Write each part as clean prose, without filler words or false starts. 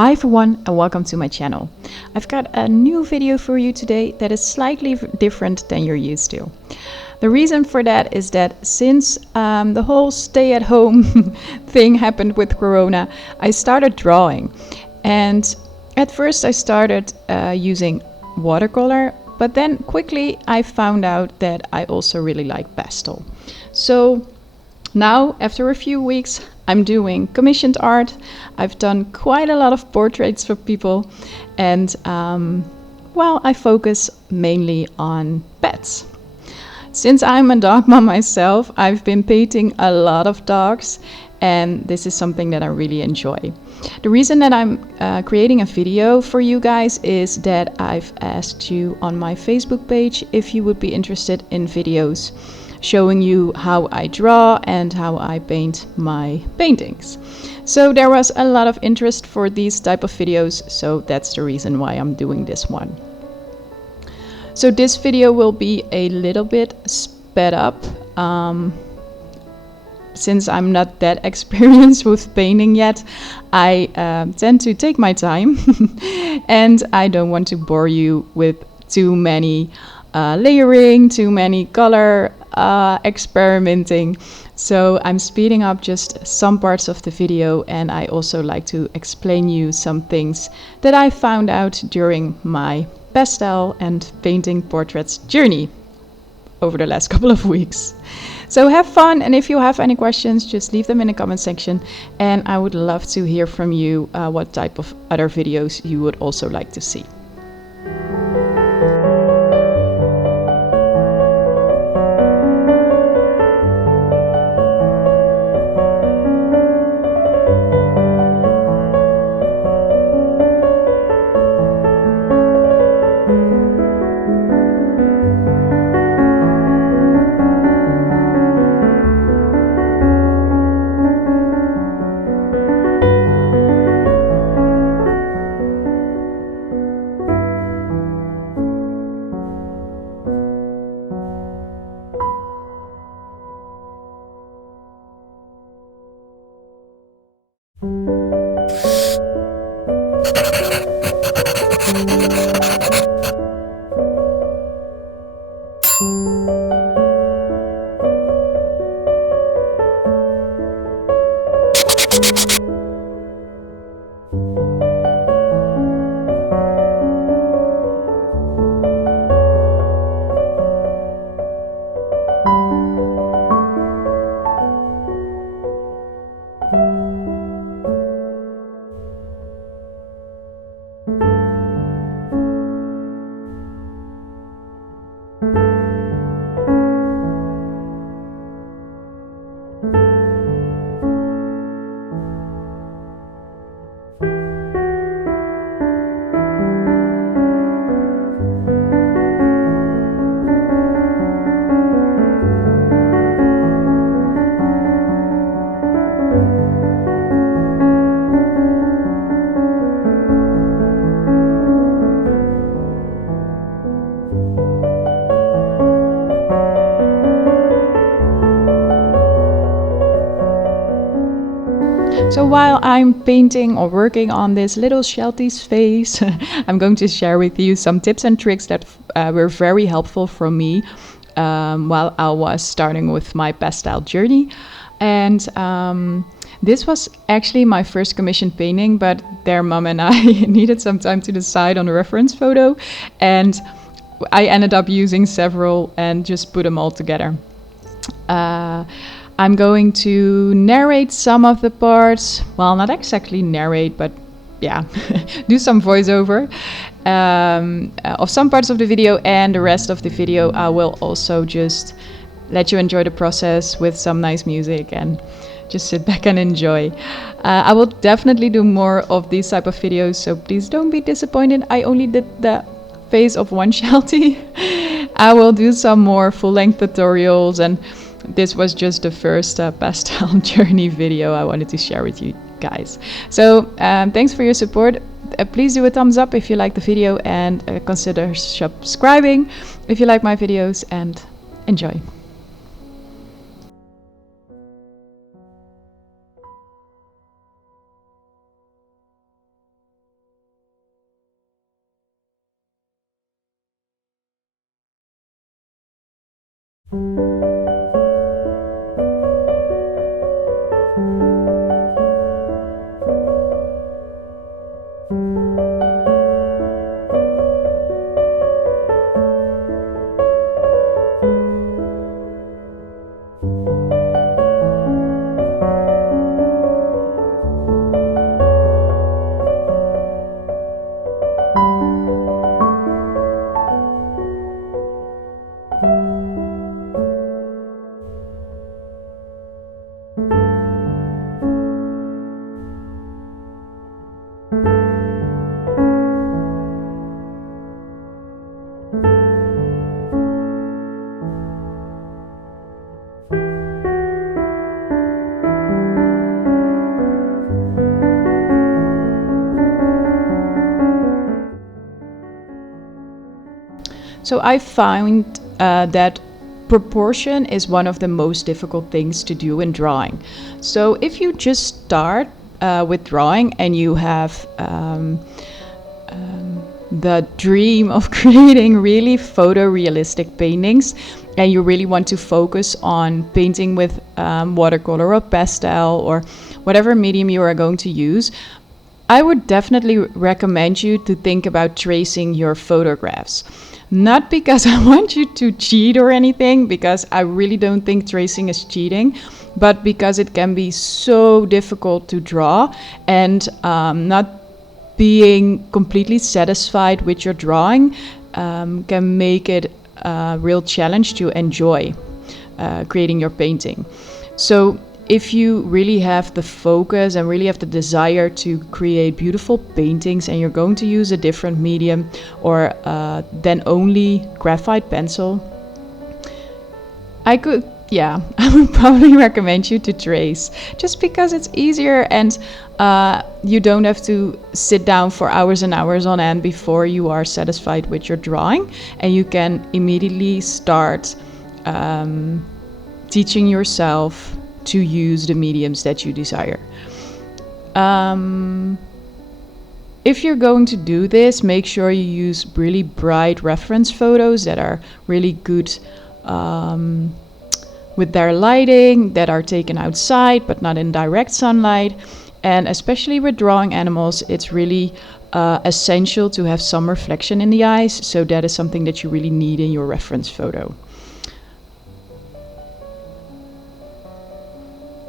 Hi everyone and welcome to my channel. I've got a new video for you today that is slightly different than you're used to. The reason for that is that since the whole stay-at-home thing happened with Corona, I started drawing. And at first I started using watercolor, but then quickly I found out that I also really like pastel. So now, after a few weeks, I'm doing commissioned art. I've done quite a lot of portraits for people, and well, I focus mainly on pets. Since I'm a dog mom myself, I've been painting a lot of dogs, and this is something that I really enjoy. The reason that I'm creating a video for you guys is that I've asked you on my Facebook page if you would be interested in videos showing you how I draw and how I paint my paintings. So there was a lot of interest for these type of videos, so that's the reason why I'm doing this one. So this video will be a little bit sped up, since I'm not that experienced with painting yet. I tend to take my time and I don't want to bore you with too many layering, too many color experimenting. So I'm speeding up just some parts of the video, and I also like to explain you some things that I found out during my pastel and painting portraits journey over the last couple of weeks. So have fun, and if you have any questions, just leave them in the comment section, and I would love to hear from you what type of other videos you would also like to see. So while I'm painting or working on this little Sheltie's face, I'm going to share with you some tips and tricks that were very helpful for me while I was starting with my pastel journey. And this was actually my first commissioned painting, but their mom and I needed some time to decide on a reference photo, and I ended up using several and just put them all together. I'm going to narrate some of the parts. Well, not exactly narrate, but yeah, do some voiceover of some parts of the video, and the rest of the video I will also just let you enjoy the process with some nice music and just sit back and enjoy. I will definitely do more of these type of videos, so please don't be disappointed. I only did the face of one Sheltie. I will do some more full-length tutorials, and this was just the first pastel journey video I wanted to share with you guys. So thanks for your support. Please do a thumbs up if you like the video, and consider subscribing if you like my videos, and enjoy. So I found that proportion is one of the most difficult things to do in drawing. So if you just start with drawing and you have the dream of creating really photorealistic paintings, and you really want to focus on painting with watercolor or pastel or whatever medium you are going to use, I would definitely recommend you to think about tracing your photographs. Not because I want you to cheat or anything, because I really don't think tracing is cheating, but because it can be so difficult to draw, and not being completely satisfied with your drawing can make it a real challenge to enjoy creating your painting. So if you really have the focus and really have the desire to create beautiful paintings, and you're going to use a different medium or than only graphite pencil, I would probably recommend you to trace, just because it's easier, and you don't have to sit down for hours and hours on end before you are satisfied with your drawing, and you can immediately start teaching yourself to use the mediums that you desire. If you're going to do this, make sure you use really bright reference photos that are really good with their lighting, that are taken outside but not in direct sunlight. And especially with drawing animals, it's really essential to have some reflection in the eyes, so that is something that you really need in your reference photo.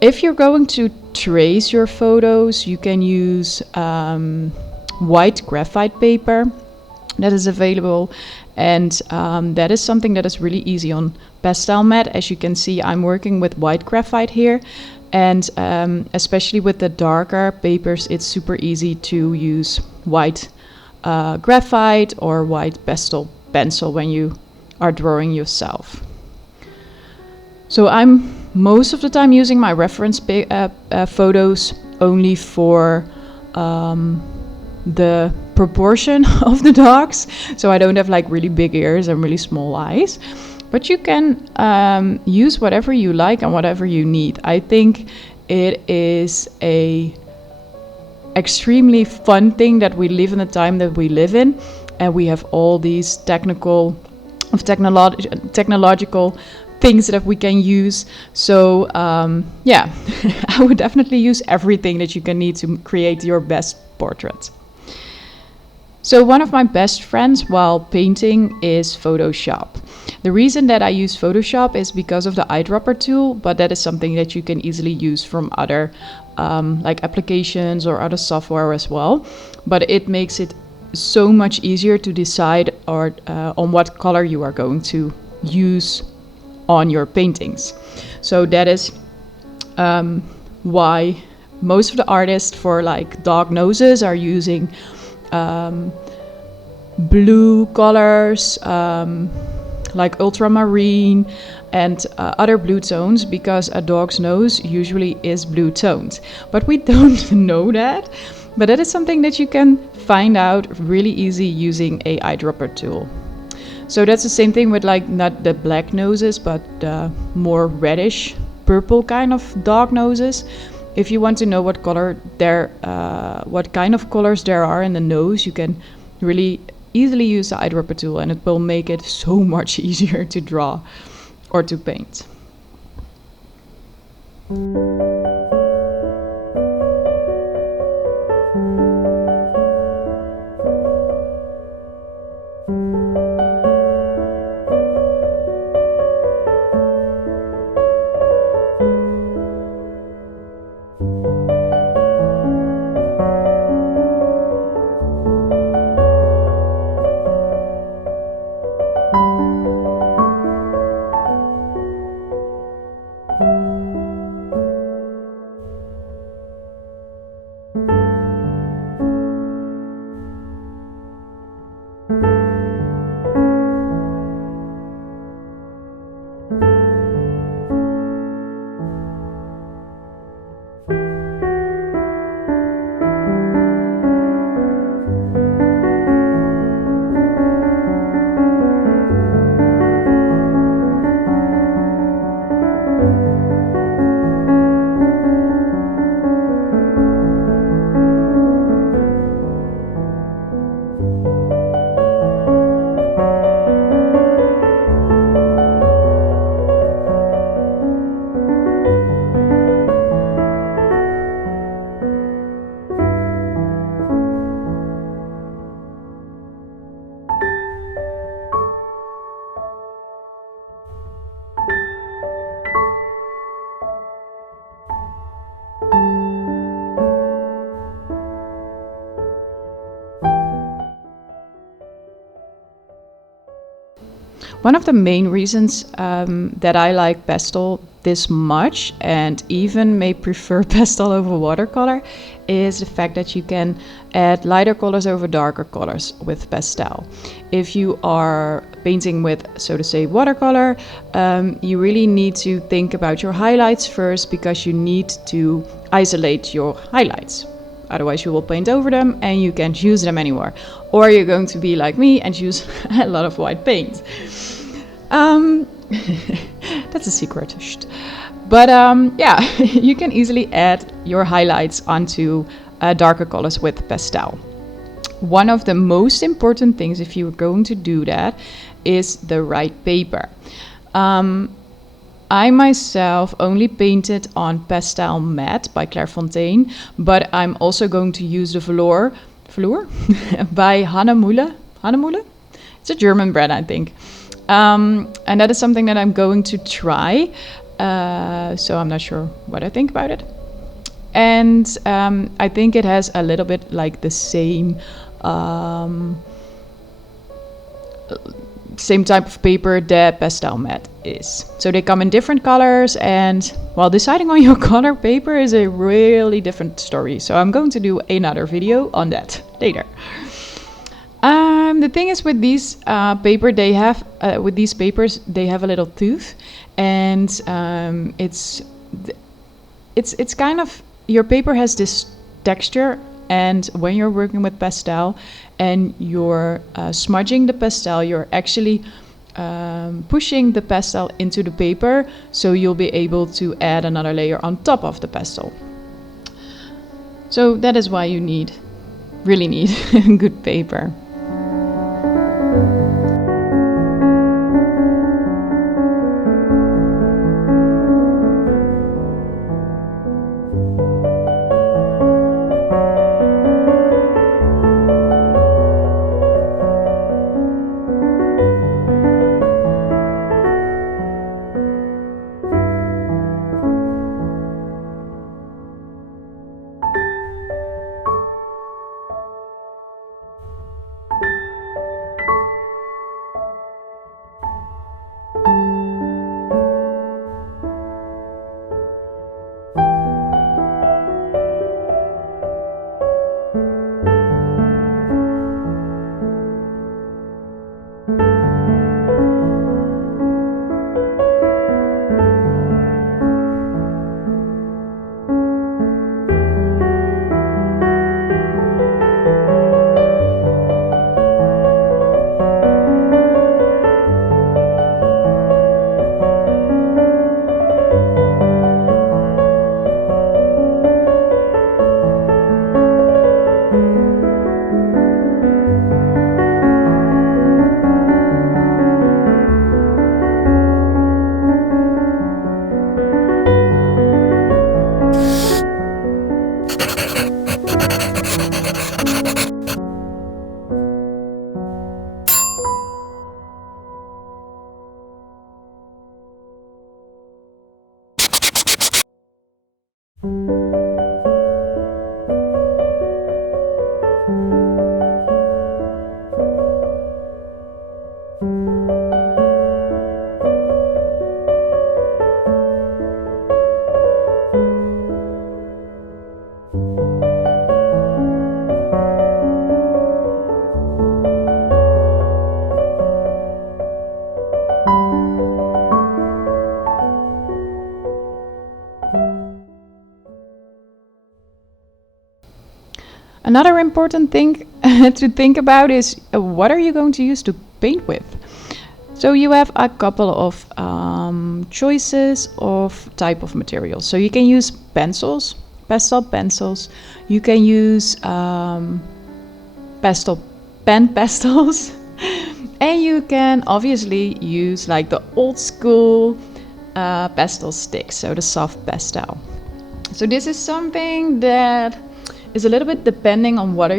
If you're going to trace your photos, you can use white graphite paper that is available, and that is something that is really easy on pastel mat. As you can see, I'm working with white graphite here, and especially with the darker papers, it's super easy to use white graphite or white pastel pencil when you are drawing yourself. So I'm most of the time using my reference photos only for the proportion of the dogs, so I don't have like really big ears and really small eyes. But you can use whatever you like and whatever you need. I think it is a extremely fun thing that we live in the time that we live in, and we have all these technological things that we can use. So I would definitely use everything that you can need to create your best portrait. So one of my best friends while painting is Photoshop. The reason that I use Photoshop is because of the eyedropper tool, but that is something that you can easily use from other like applications or other software as well. But it makes it so much easier to decide on what color you are going to use on your paintings. So that is why most of the artists for like dog noses are using blue colors, like ultramarine and other blue tones, because a dog's nose usually is blue toned. But we don't know that. But that is something that you can find out really easy using a eyedropper tool. So that's the same thing with like not the black noses, but the more reddish purple kind of dog noses. If you want to know what kind of colors there are in the nose, you can really easily use the eyedropper tool, and it will make it so much easier to draw. or to paint. One of the main reasons that I like pastel this much, and even may prefer pastel over watercolor, is the fact that you can add lighter colors over darker colors with pastel. If you are painting with, so to say, watercolor, you really need to think about your highlights first, because you need to isolate your highlights. Otherwise you will paint over them and you can't use them anymore. Or you're going to be like me and use a lot of white paint. That's a secret. But yeah, you can easily add your highlights onto darker colors with pastel. One of the most important things, if you're going to do that, is the right paper. I myself only painted on Pastel Matte by Clairefontaine, but I'm also going to use the Velour by Hannemühle. Hannemühle? It's a German brand, I think. And that is something that I'm going to try. So I'm not sure what I think about it. And I think it has a little bit like the same type of paper that Pastel Matte is. So they come in different colors, and while deciding on your color paper is a really different story. So I'm going to do another video on that later. The thing is, with these papers, they have a little tooth, and it's kind of, your paper has this texture, and when you're working with pastel and you're smudging the pastel, you're actually pushing the pastel into the paper, so you'll be able to add another layer on top of the pastel. So that is why you really need good paper. Another important thing to think about is what are you going to use to paint with? So you have a couple of choices of type of materials. So you can use pencils, pastel pencils. You can use pen pastels. And you can obviously use like the old school pastel sticks, so the soft pastel. So this is something that is a little bit depending on what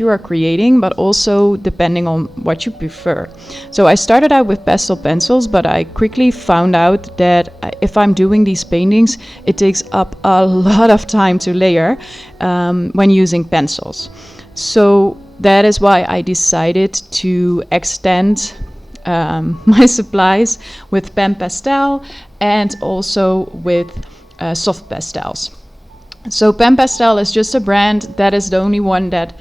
you are creating, but also depending on what you prefer. So I started out with pastel pencils, but I quickly found out that if I'm doing these paintings, it takes up a lot of time to layer when using pencils. So that is why I decided to extend my supplies with pen pastel and also with soft pastels. So Pen Pastel is just a brand that is the only one that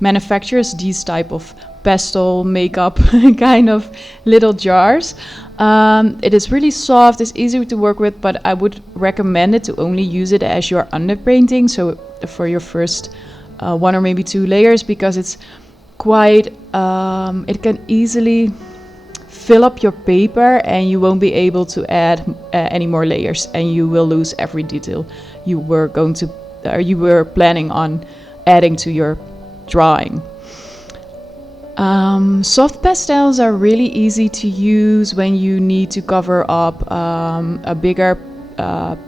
manufactures these type of pastel makeup kind of little jars. It is really soft, it's easy to work with, but I would recommend it to only use it as you're underpainting, so for your first 1 or maybe 2 layers, because it's quite, it can easily fill up your paper and you won't be able to add any more layers, and you will lose every detail you were planning on adding to your drawing. Soft pastels are really easy to use when you need to cover up a bigger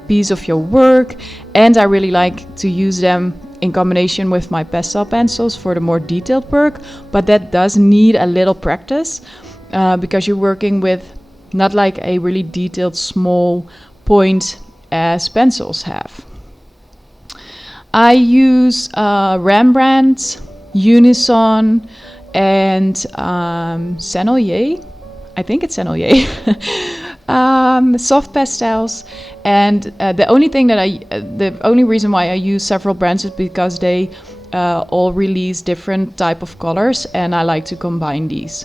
piece of your work, and I really like to use them in combination with my pastel pencils for the more detailed work, but that does need a little practice because you're working with not like a really detailed small point as pencils have. I use Rembrandt, Unison, and Sennelier. I think it's Sennelier. Soft pastels, and the only reason why I use several brands is because they all release different type of colors, and I like to combine these.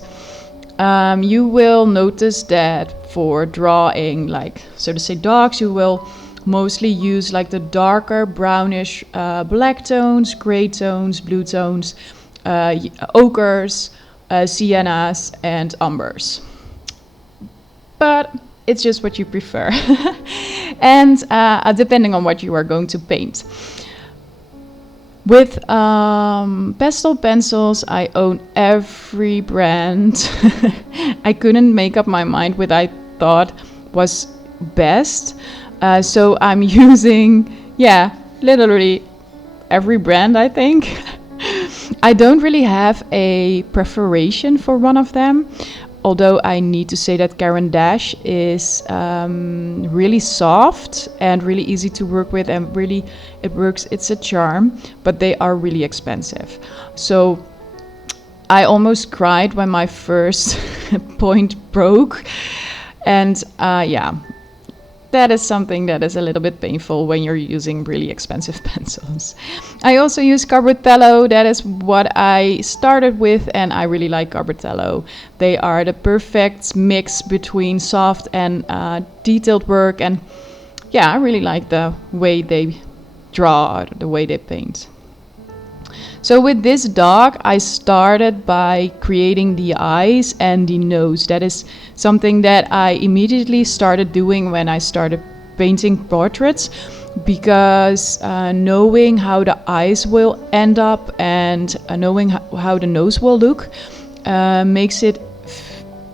You will notice that for drawing, like, so to say, dogs, you will mostly use like the darker brownish black tones, gray tones, blue tones, ochres, siennas, and umbers. But it's just what you prefer. And depending on what you are going to paint. With pastel pencils, I own every brand. I couldn't make up my mind what I thought was best. So I'm using, literally every brand, I think. I don't really have a preference for one of them. Although I need to say that Caran d'Ache is really soft and really easy to work with, and really it works, it's a charm, but they are really expensive. So I almost cried when my first point broke, and that is something that is a little bit painful when you're using really expensive pencils. I also use Carbatello. That is what I started with, and I really like Carbatello. They are the perfect mix between soft and detailed work, and I really like the way they draw, the way they paint. So with this dog, I started by creating the eyes and the nose. That is something that I immediately started doing when I started painting portraits, because knowing how the eyes will end up and knowing how the nose will look makes it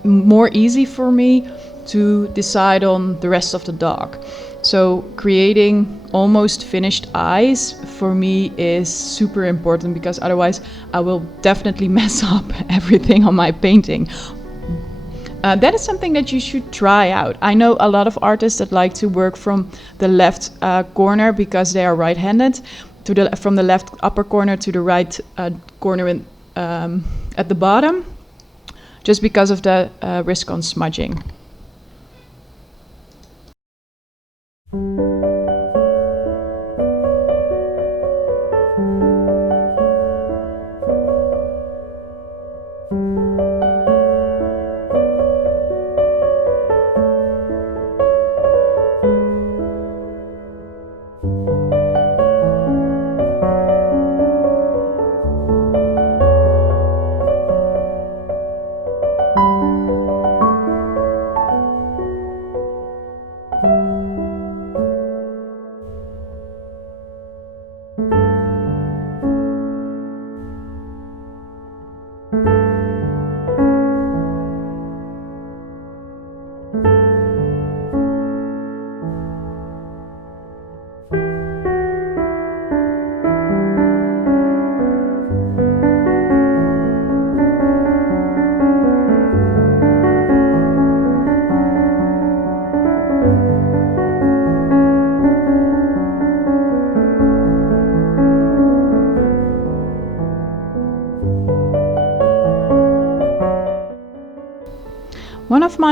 more easy for me to decide on the rest of the dog. So creating almost finished eyes for me is super important, because otherwise I will definitely mess up everything on my painting. That is something that you should try out. I know a lot of artists that like to work from the left corner because they are right-handed, from the left upper corner to the right corner at the bottom, just because of the risk on smudging.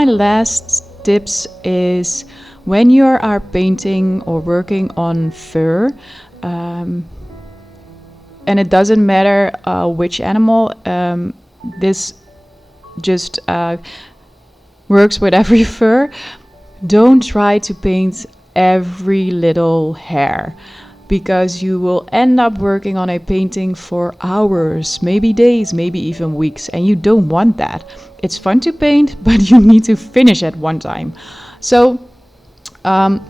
my last tips is when you are painting or working on fur, and it doesn't matter which animal, this just works with every fur. Don't try to paint every little hair, because you will end up working on a painting for hours, maybe days, maybe even weeks, and you don't want that. It's fun to paint, but you need to finish at one time. So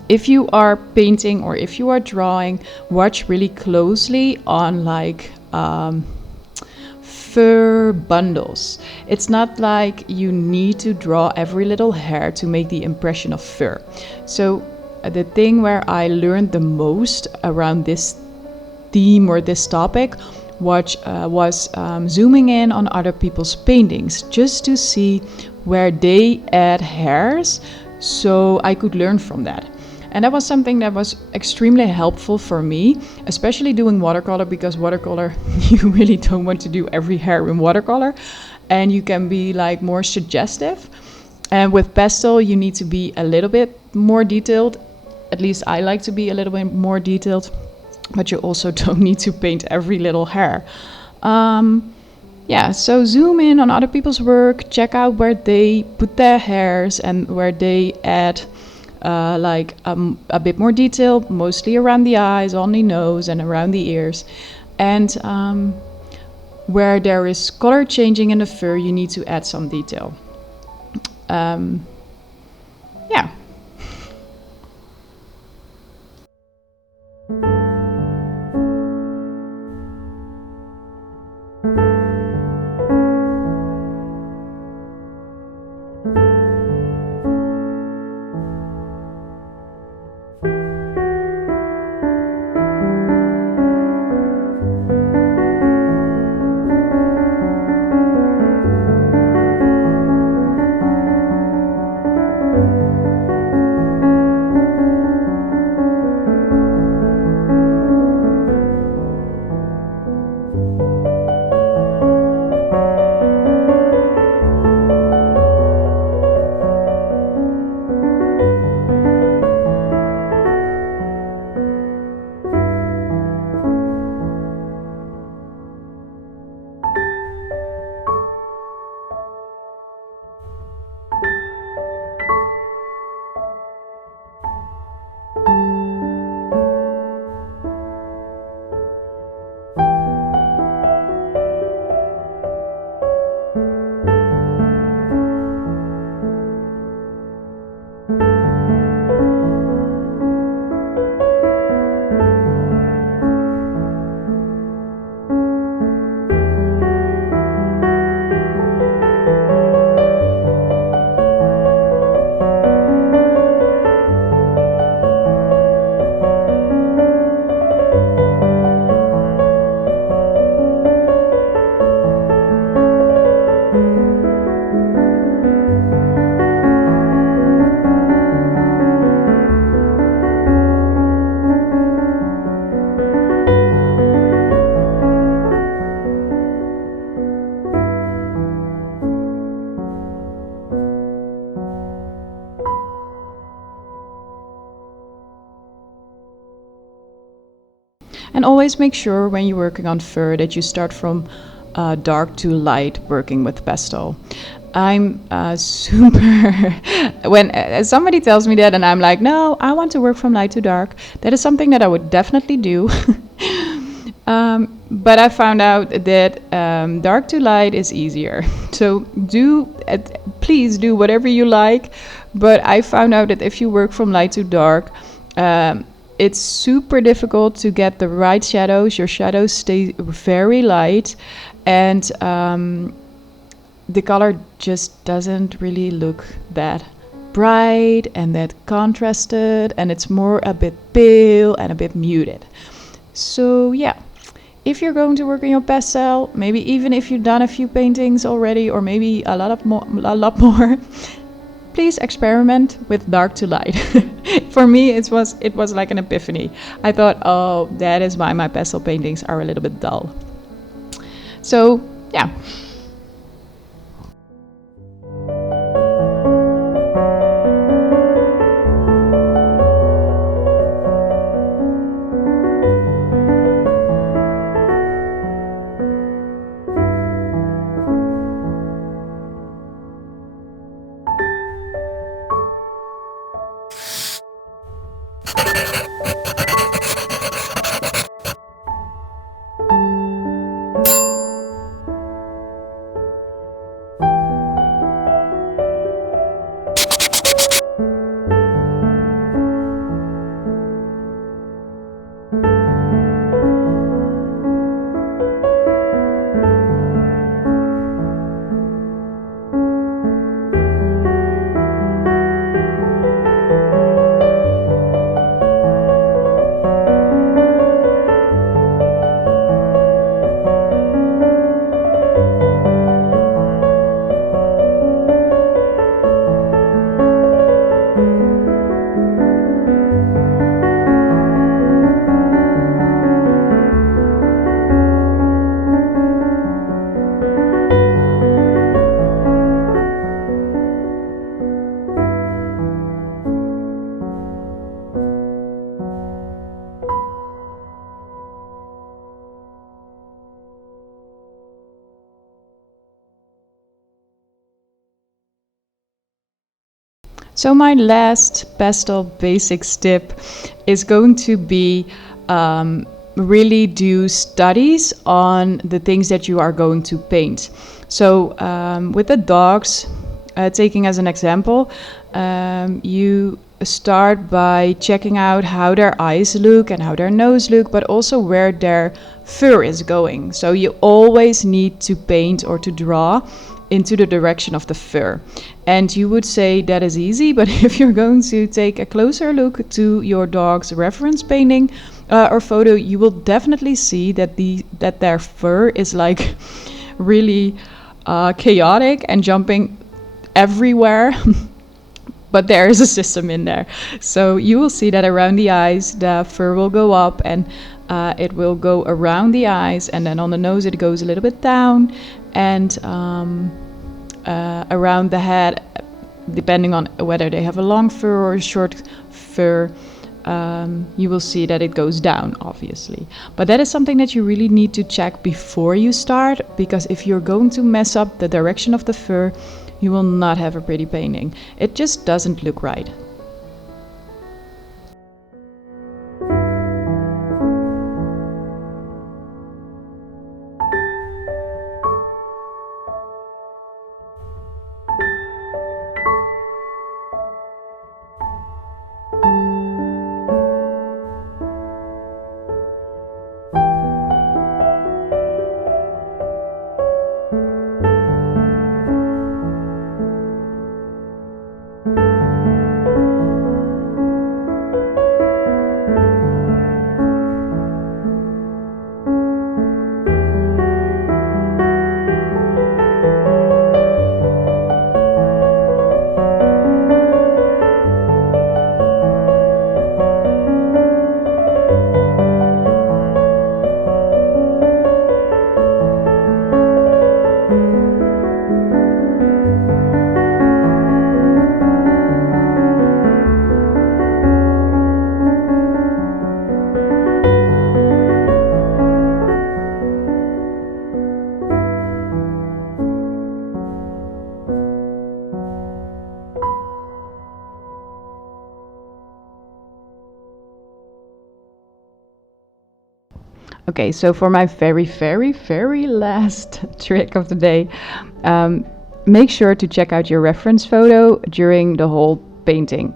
if you are painting or if you are drawing, watch really closely on like fur bundles. It's not like you need to draw every little hair to make the impression of fur. So the thing where I learned the most around this theme or this topic was zooming in on other people's paintings, just to see where they add hairs, so I could learn from that. And that was something that was extremely helpful for me, especially doing watercolor, because watercolor, you really don't want to do every hair in watercolor, and you can be like more suggestive. And with pastel, you need to be a little bit more detailed. At least I like to be a little bit more detailed, but you also don't need to paint every little hair. Yeah, so zoom in on other people's work, check out where they put their hairs and where they add a bit more detail, mostly around the eyes, on the nose, and around the ears. And where there is color changing in the fur, you need to add some detail. Yeah. And always make sure when you're working on fur that you start from dark to light working with pastel. I'm super when somebody tells me that and I'm like, no, I want to work from light to dark. That is something that I would definitely do. But I found out that dark to light is easier. So please do whatever you like. But I found out that if you work from light to dark, it's super difficult to get the right shadows. Your shadows stay very light, and the color just doesn't really look that bright and that contrasted, and it's more a bit pale and a bit muted. So yeah, if you're going to work on your pastel, maybe even if you've done a few paintings already, or maybe a lot more, please experiment with dark to light. For me, it was like an epiphany. I thought, oh, that is why my pastel paintings are a little bit dull. So yeah. So my last pastel basics tip is going to be really do studies on the things that you are going to paint. So with the dogs, taking as an example, you start by checking out how their eyes look and how their nose look, but also where their fur is going. So you always need to paint or to draw into the direction of the fur. And you would say that is easy, but if you're going to take a closer look to your dog's reference painting or photo, you will definitely see that their fur is like really chaotic and jumping everywhere. But there is a system in there. So you will see that around the eyes, the fur will go up and it will go around the eyes, and then on the nose it goes a little bit down, and around the head, depending on whether they have a long fur or a short fur, you will see that it goes down, obviously. But that is something that you really need to check before you start, because if you're going to mess up the direction of the fur, you will not have a pretty painting. It just doesn't look right. Okay, so for my very last trick of the day, make sure to check out your reference photo during the whole painting.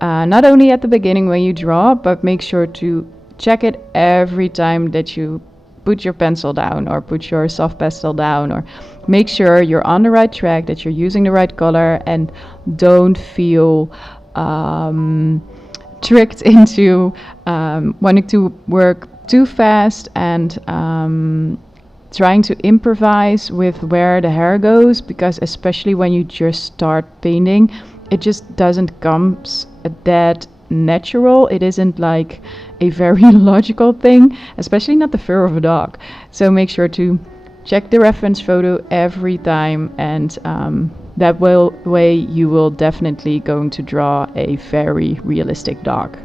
Not only at the beginning when you draw, but make sure to check it every time that you put your pencil down or put your soft pastel down, or make sure you're on the right track, that you're using the right color, and don't feel tricked into wanting to work too fast and trying to improvise with where the hair goes, because especially when you just start painting, it just doesn't come that natural. It isn't like a very logical thing, especially not the fur of a dog. So make sure to check the reference photo every time, and that way you will definitely going to draw a very realistic dog.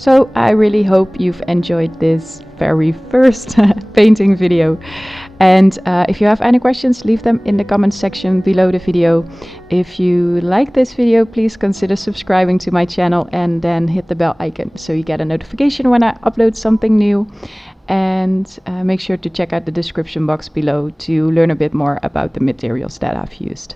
So I really hope you've enjoyed this very first painting video. And if you have any questions, leave them in the comments section below the video. If you like this video, please consider subscribing to my channel and then hit the bell icon so you get a notification when I upload something new. And make sure to check out the description box below to learn a bit more about the materials that I've used.